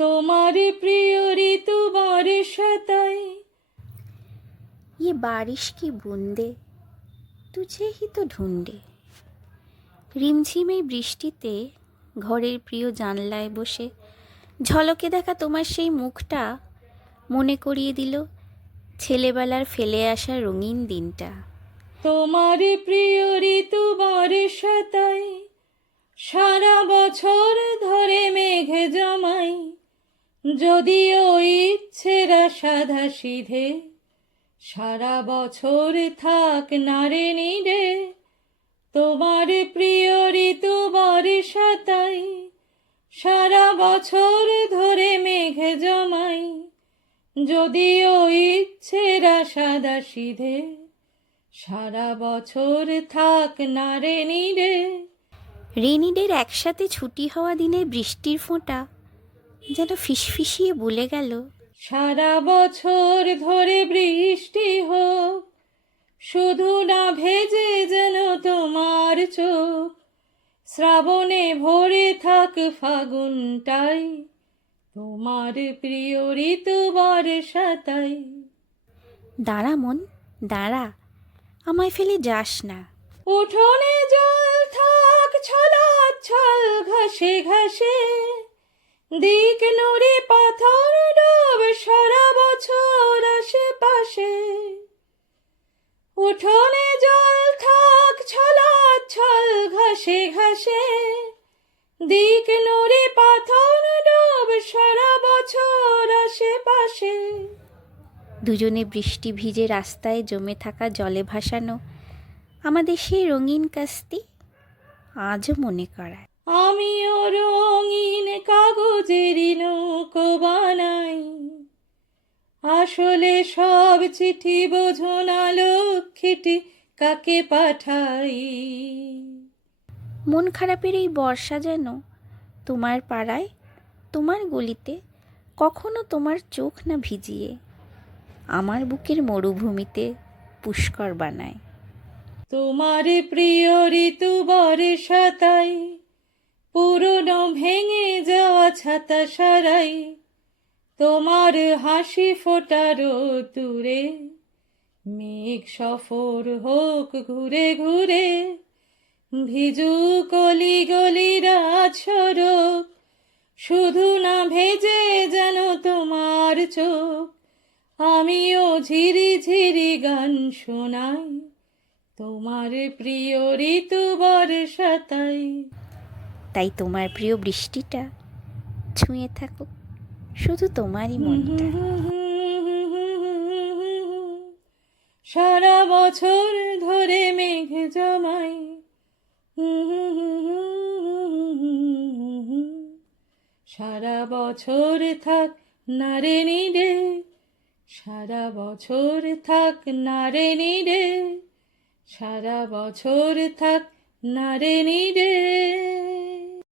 তোমার প্রিয় ঋতু বর্ষাতাই। ये बारिश की बूंदे तुझे ही तो ढूंढे। রিমঝিম এই বৃষ্টিতে ঘরের প্রিয় জানলায় বসে ঝলকে দেখা তোমার সেই মুখটা মনে করিয়ে দিল ছেলেবেলার ফেলে আসা রঙিন দিনটা। তোমার প্রিয় ঋতু বর্ষাতাই, সারা বছর ধরে মেঘে জমাই। যদিও ইচ্ছেরা সাধা সিধে, সারা বছর থাক নারে নিরে। তোমার প্রিয় ঋতু বর্ষাতাই, সারা বছর ধরে মেঘে জমাই। যদিও ইচ্ছেরা সাদা সিধে, সারা বছর থাক নারে নিরে। রেনিডের একসাথে ছুটি হওয়া দিনের বৃষ্টির ফোঁটা যেন ফিসফিসিয়ে বলে গেল, সারা বছর ধরে বৃষ্টি হোক, শুধু না ভেজে যেন তোমার চোখ। শ্রাবণে ভরে থাক ফাগুনটাই, তোমার প্রিয় ঋতু বর্ষাতাই। দাঁড়া মন দাঁড়া, আমায় ফেলে যাস না। উঠোনে জল থাক ছলাচ্ছল ঘাসে ঘাসে, দিক নুড়ি পাথর ডোব সারা বছর আশেপাশে। উঠোনে জল থাক ছলাচ্ছল ঘাসে ঘাসে, দিক নুড়ি পাথর ডোব সারা বছর আশেপাশে। দুজনে বৃষ্টি ভিজে রাস্তায় জমে থাকা জলে ভাসানো আমাদের সেই রঙিন কাস্তি আজও মনে করায়। আমিও রঙিন কাগজেরই নৌকো বানাই, আসলে সব চিঠি বোঝো না লক্ষ্মীটি কাকে পাঠাই। মন খারাপের এই বর্ষা যেন তোমার পাড়ায় তোমার গলিতে কখনো তোমার চোখ না ভিজিয়ে আমার বুকের মরুভূমিতে পুষ্কর বানায়। তোমার প্রিয় ঋতু বর্ষাতাই, পুরনো ভেঙে যাওয়া ছাতা সারাই। তোমার হাসি ফোটারো দূরে, মেঘ সফর হোক ঘুরে ঘুরে। ভিজু কলি গলিরা সড়ক, শুধু না ভেজে যেন তোমার চোখ। আমিও ঝিরি ঝিরি গান শোনাই, তোমার প্রিয় ঋতু বর্ষাতাই। তাই তোমার প্রিয় বৃষ্টিটা ছুঁয়ে থাকুক শুধু তোমারই মনটা। সারা বছর ধরে মেঘ জমাই, সারা বছর থাক নারে নিরে। সারা বছর থাক নারে নিরে, সারা বছর থাক নারে নিরে।